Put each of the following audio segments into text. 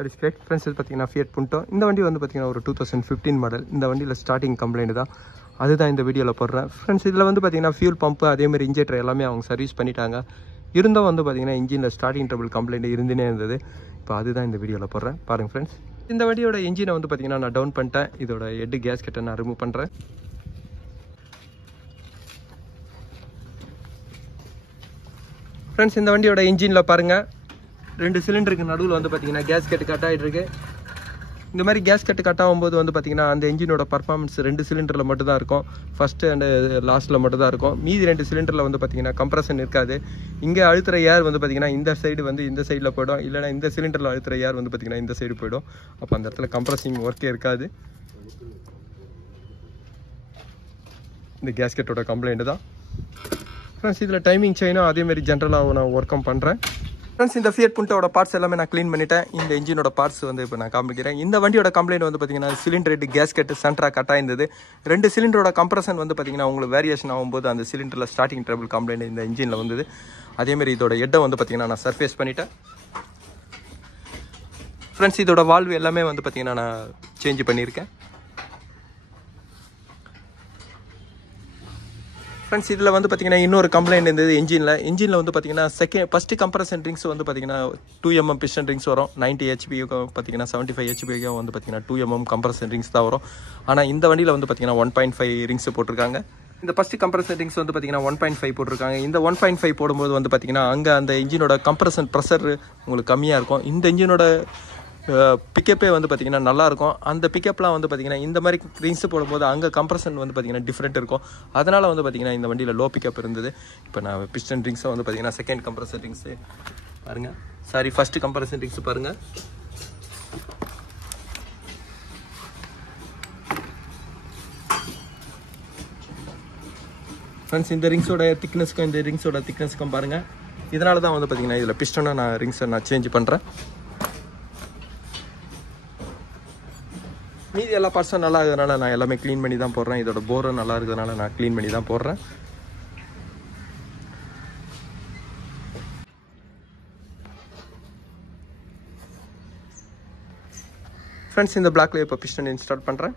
That is correct. Friends, இது பார்த்தீங்கன்னா Fiat Punto. இந்த வண்டி வந்து பார்த்தீங்கன்னா ஒரு 2015 மாடல். இந்த வண்டியில் ஸ்டார்டிங் கம்ப்ளைண்ட் தான். அதுதான் இந்த வீடியோவில் போடுறேன். ஃப்ரெண்ட்ஸ், இதில் வந்து பார்த்தீங்கன்னா ஃபியூல் பம்பு அதேமாதிரி இன்ஜெக்டர் எல்லாமே அவங்க சர்வீஸ் பண்ணிட்டாங்க. இருந்தும் வந்து பார்த்தீங்கன்னா இன்ஜினில் ஸ்டார்டிங் ட்ரபிள் கம்ப்ளைண்ட் இருந்துனே இருந்தது. இப்போ அதுதான் இந்த வீடியோவில் போடுறேன். பாருங்கள் ஃப்ரெண்ட்ஸ், இந்த வண்டியோட இன்ஜினை வந்து பார்த்தீங்கன்னா நான் டவுன் பண்ணிட்டேன். இதோட ஹெட் கேஸ்கெட்டை நான் ரிமூவ் பண்ணுறேன். ஃப்ரெண்ட்ஸ், இந்த வண்டியோட இன்ஜினில் பாருங்கள், 2 சிலிண்டருக்கு நடுவில் வந்து பார்த்தீங்கன்னா கேஸ்கெட்டு கட் ஆகிட்டு இருக்கு. இந்த மாதிரி கேஸ்கெட்டு கட் ஆகும்போது வந்து பார்த்தீங்கன்னா அந்த இன்ஜினோட பர்ஃபார்மன்ஸ் 2 சிலிண்டரில் மட்டும் தான் இருக்கும். ஃபஸ்ட்டு அண்ட் லாஸ்ட்டில் மட்டும் தான் இருக்கும். மீதி 2 சிலிண்டரில் வந்து பார்த்தீங்கன்னா கம்ப்ரஷன் இருக்காது. இங்கே அழுத்துற ஏர் வந்து பார்த்தீங்கன்னா இந்த சைடு வந்து இந்த சைடில் போய்டும், இல்லைனா இந்த சிலிண்டரில் அழுத்துற ஏர் வந்து பார்த்தீங்கன்னா இந்த சைடு போய்டும். அப்போ அந்த இடத்துல கம்ப்ரஸிங் ஒர்க்கே இருக்காது. இந்த கேஸ்கெட்டோட கம்ப்ளைண்ட் தான். ஃப்ரெண்ட்ஸ், இதில் டைமிங் செயினும் அதேமாதிரி ஜென்ரலாக நான் ஒர்க்கும் பண்ணுறேன். ஃப்ரெண்ட்ஸ், இந்த Fiat Puntoட பார்ட்ஸ் எல்லாமே நான் க்ளீன் பண்ணிட்டேன். இந்த இன்ஜினோட பார்ட்ஸ் வந்து இப்போ நான் காமிக்கிறேன். இந்த வண்டியோட கம்ப்ளைண்ட் வந்து பார்த்தீங்கன்னா சிலிண்டர் ஹெட் கேஸ்கெட் சென்டராக கட் ஆயிருந்தது. 2 சிலிண்டரோட கம்ப்ரஷன் வந்து பார்த்தீங்கன்னா உங்களுக்கு வேரியேஷன் ஆகும்போது அந்த சிலிண்டரில் ஸ்டார்டிங் ட்ரபிள் கம்ப்ளைண்ட் இந்த இன்ஜினில் வந்தது. அதேமாதிரி இதோட ஹெட்டை வந்து பார்த்தீங்கன்னா நான் சர்ஃபேஸ் பண்ணிட்டேன். ஃப்ரெண்ட்ஸ், இதோட வால்வு எல்லாமே வந்து பார்த்தீங்கன்னா நான் சேஞ்ச் பண்ணியிருக்கேன். ஃப்ரெண்ட்ஸ், இதில் வந்து பார்த்தீங்கன்னா இன்னொரு கம்ப்ளைண்ட் இருந்தது இன்ஜினில் வந்து பார்த்தீங்கன்னா ஃபஸ்ட்டு கம்ப்ரஷன் ரிங்ஸ் வந்து பார்த்தீங்கன்னா 2 mm பிஸ்டன் ரிங்ஸ் வரும். 90 HP பார்த்தீங்கன்னா 75 HP வந்து பார்த்தீங்கன்னா 2 mm கம்ப்ரஷன் ரிங்ஸ் தான் வரும். ஆனால் இந்த வண்டியில் வந்து பார்த்தீங்கன்னா 1.5 ரிங்ஸ் போட்டிருக்காங்க. இந்த ஃபஸ்ட்டு கம்ப்ரஷன் ரிங்ஸ் வந்து பார்த்தீங்கன்னா 1.5 போட்டிருக்காங்க. இந்த 1.5 போடும்போது வந்து பார்த்தீங்கன்னா அங்கே அந்த இன்ஜினோட கம்ப்ரஷன் ப்ரெஷர் உங்களுக்கு கம்மியாக இருக்கும். இந்த இன்ஜினோட பிக்கப்பே வந்து பார்த்தீங்கன்னா நல்லாயிருக்கும். அந்த பிக்கப்லாம் வந்து பார்த்தீங்கன்னா இந்த மாதிரி ரிங்ஸ் போடும்போது அங்கே கம்ப்ரஷன் வந்து பார்த்தீங்கன்னா டிஃப்ரெண்ட் இருக்கும். அதனால் வந்து பார்த்தீங்கன்னா இந்த வண்டியில் லோ பிக்கப் இருந்தது. இப்போ நான் பிஸ்டன் ரிங்ஸை வந்து பார்த்தீங்கன்னா செகண்ட் கம்ப்ரஷன் ரிங்ஸு பாருங்கள், ஃபஸ்ட்டு கம்ப்ரஷன் ரிங்ஸ் பாருங்கள். ஃப்ரெண்ட்ஸ், இந்த ரிங்ஸோட திக்னஸ்க்கும் இந்த ரிங்ஸோட திக்னஸ்க்கும் பாருங்கள். இதனால தான் வந்து பார்த்தீங்கன்னா இதில் பிஸ்டனை நான் ரிங்ஸை நான் சேஞ்ச் பண்ணுறேன். மீதி எல்லா பார்ட்ஸும் நல்லா இருக்கிறதுனால நான் எல்லாமே க்ளீன் பண்ணி தான் போடுறேன். இதோட போரும் நல்லா இருக்கிறதுனால நான் க்ளீன் பண்ணி தான் போடுறேன். ஃப்ரெண்ட்ஸ், இந்த பிளாக்ல இப்போ பிஸ்டன் இன்ஸ்டால் பண்ணுறேன்.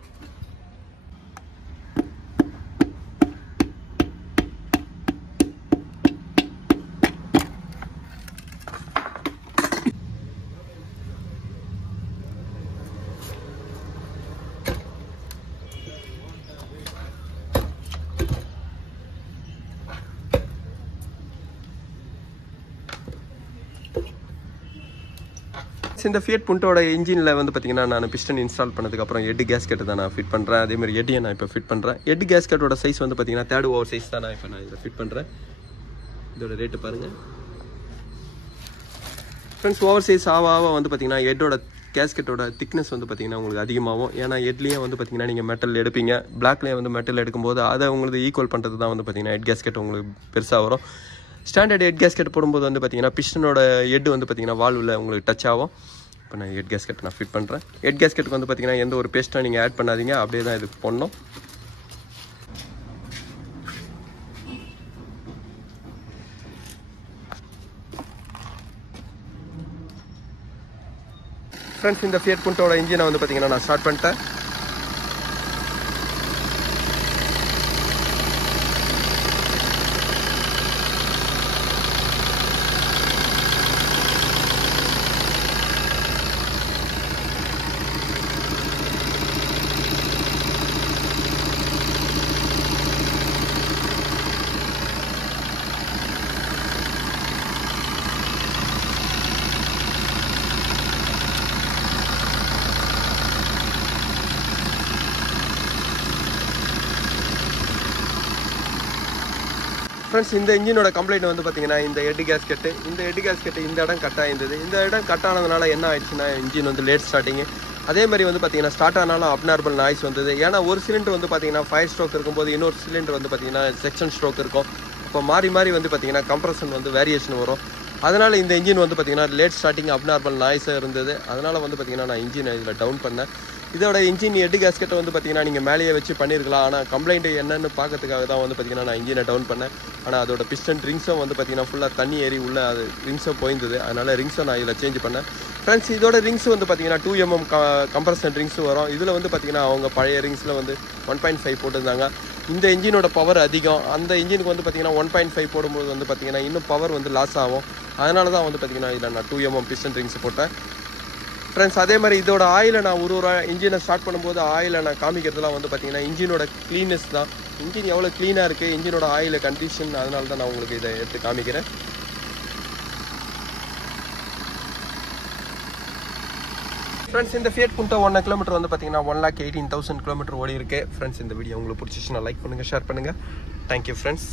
இந்த Fiat Puntoட இன்ஜினில் வந்து பார்த்தீங்கன்னா நான் பிஸ்டன் இன்ஸ்டால் பண்ணதுக்கப்புறம் ஹெட் கேஸ்கெட்டு தான் நான் ஃபிட் பண்ணுறேன். அதேமாதிரி ஹெட்டையை நான் இப்போ ஃபிட் பண்ணுறேன். ஹெட் கேஸ்கெட்டோட சைஸ் வந்து பார்த்தீங்கன்னா 3rd ஓவர் சைஸ் தான் நான் இதை ஃபிட் பண்ணுறேன். இதோட ரேட்டு பாருங்கள். ஃப்ரெண்ட்ஸ், ஓவர் சைஸ் ஆக வந்து பார்த்தீங்கன்னா ஹெட்டோட கேஸ்கெட்டோட திக்னஸ் வந்து பார்த்தீங்கன்னா உங்களுக்கு அதிகமாகும். ஏன்னா ஹெட்லேயே வந்து பார்த்தீங்கன்னா நீங்கள் மெட்டல் எடுப்பீங்க. பிளாக்லேயே வந்து மெட்டல் எடுக்கும்போது அதை உங்களுக்கு ஈக்குவல் பண்ணுறது தான் வந்து பார்த்தீங்கன்னா ஹெட் கேஸ்கெட் உங்களுக்கு பெருசாக வரும். ஸ்டாண்டர்ட் ஹெட் கேஸ்கெட் போடும்போது வந்து பார்த்தீங்கன்னா பிஸ்டனோட ஹெட் வந்து பார்த்தீங்கன்னா வால்வில் உங்களுக்கு டச் ஆகும். இப்போ நான் ஹெட் கேஸ்கெட் நான் ஃபிட் பண்ணுறேன். ஹெட் கேஸ்கெட்டுக்கு வந்து பார்த்தீங்கன்னா எந்த ஒரு பேஸ்ட்டும் நீங்கள் ஆட் பண்ணாதீங்க, அப்படியே தான் இதுக்கு போடணும். ஃப்ரெண்ட்ஸ், இந்த Fiat Puntoட இன்ஜினை வந்து பார்த்தீங்கன்னா நான் ஸ்டார்ட் பண்ணிட்டேன். ஃப்ரெண்ட்ஸ், இந்த இன்ஜினோட கம்ப்ளைண்ட் வந்து பார்த்தீங்கன்னா இந்த ஹெட் கேஸ்கெட்டு இந்த இடம் கட் ஆயிருந்தது. இந்த இடம் கட் ஆனதுனால என்ன ஆயிடுச்சுன்னா இன்ஜின் வந்து லேட் ஸ்டார்டிங்கு. அதே மாதிரி வந்து பார்த்தீங்கன்னா ஸ்டார்ட் ஆனாலும் அப்நார்மல் நாய்ஸ் வந்தது. ஏன்னா ஒரு சிலிண்டர் வந்து பார்த்தீங்கன்னா 5 ஸ்ட்ரோக் இருக்கும்போது இன்னொரு சிலிண்டர் வந்து பார்த்தீங்கன்னா செக்ஷன் ஸ்ட்ரோக் இருக்கும். இப்போ மாறி வந்து பார்த்தீங்கன்னா கம்ப்ரஷன் வந்து வேரியேஷன் வரும். அதனால் இந்த இன்ஜின் வந்து பார்த்தீங்கன்னா லேட் ஸ்டார்டிங் அப்நார்மல் நாய்ஸாக இருந்தது. அதனால் வந்து பார்த்தீங்கன்னா நான் இன்ஜினை இதில் டவுன் பண்ணேன். இதோட இன்ஜின் ஹெட் கேஸ்கெட்டை வந்து பார்த்தீங்கன்னா நீங்கள் மேலேயே வச்சு பண்ணியிருக்கலாம். ஆனால் கம்ப்ளைண்ட் என்னென்னு பார்க்கறதுக்காக தான் வந்து பார்த்தீங்கன்னா நான் இன்ஜினை டவுன் பண்ணேன். ஆனால் அதோட பிஸ்டன் ரிங்ஸும் வந்து பார்த்தீங்கன்னா ஃபுல்லாக தண்ணி ஏறி உள்ள அது ரிங்ஸும் போயிருந்தது. அதனால் ரிங்ஸும் நான் இதில் சேஞ்ச் பண்ணேன். ஃப்ரெண்ட்ஸ் இதோட ரிங்ஸ் வந்து பார்த்தீங்கன்னா 2mm கம்ப்ரஷன் ரிங்ஸும் வரும். இதில் வந்து பார்த்தீங்கன்னா அவங்க பழைய ரிங்ஸில் வந்து 1.5 போட்டிருந்தாங்க. இந்த இன்ஜினோட பவர் அதிகம். அந்த இன்ஜினுக்கு வந்து பார்த்தீங்கன்னா 1.5 போடும்போது வந்து பார்த்தீங்கன்னா இன்னும் பவர் வந்து லாஸ் ஆகும். அதனால தான் வந்து பார்த்தீங்கன்னா இதில் நான் 2mm பிஸ்டன் ரிங்ஸ் போட்டேன். ஃப்ரெண்ட்ஸ் அதே மாதிரி இதோட ஆயிலை நான் ஒரு இன்ஜினை ஸ்டார்ட் பண்ணும்போது ஆயிலை நான் காமிக்கிறதுலாம் வந்து பார்த்தீங்கன்னா இன்ஜினோட க்ளீனஸ் தான். இன்ஜின் எவ்வளோ க்ளீனாக இருக்குது, இன்ஜினோட ஆயில் கண்டிஷன், அதனால தான் நான் உங்களுக்கு இதை எடுத்து காமிக்கிறேன். ஃப்ரெண்ட்ஸ் இந்த ஃபியட் புண்டோ 1 கிலோமீட்டர் வந்து பார்த்தீங்கன்னா 1,18,000 கிலோமீட்டர் ஓடி இருக்கு. ஃப்ரெண்ட்ஸ் இந்த வீடியோ உங்களுக்கு பிடிச்சிச்சுன்னா லைக் பண்ணுங்கள், ஷேர் பண்ணுங்கள். Thank you friends.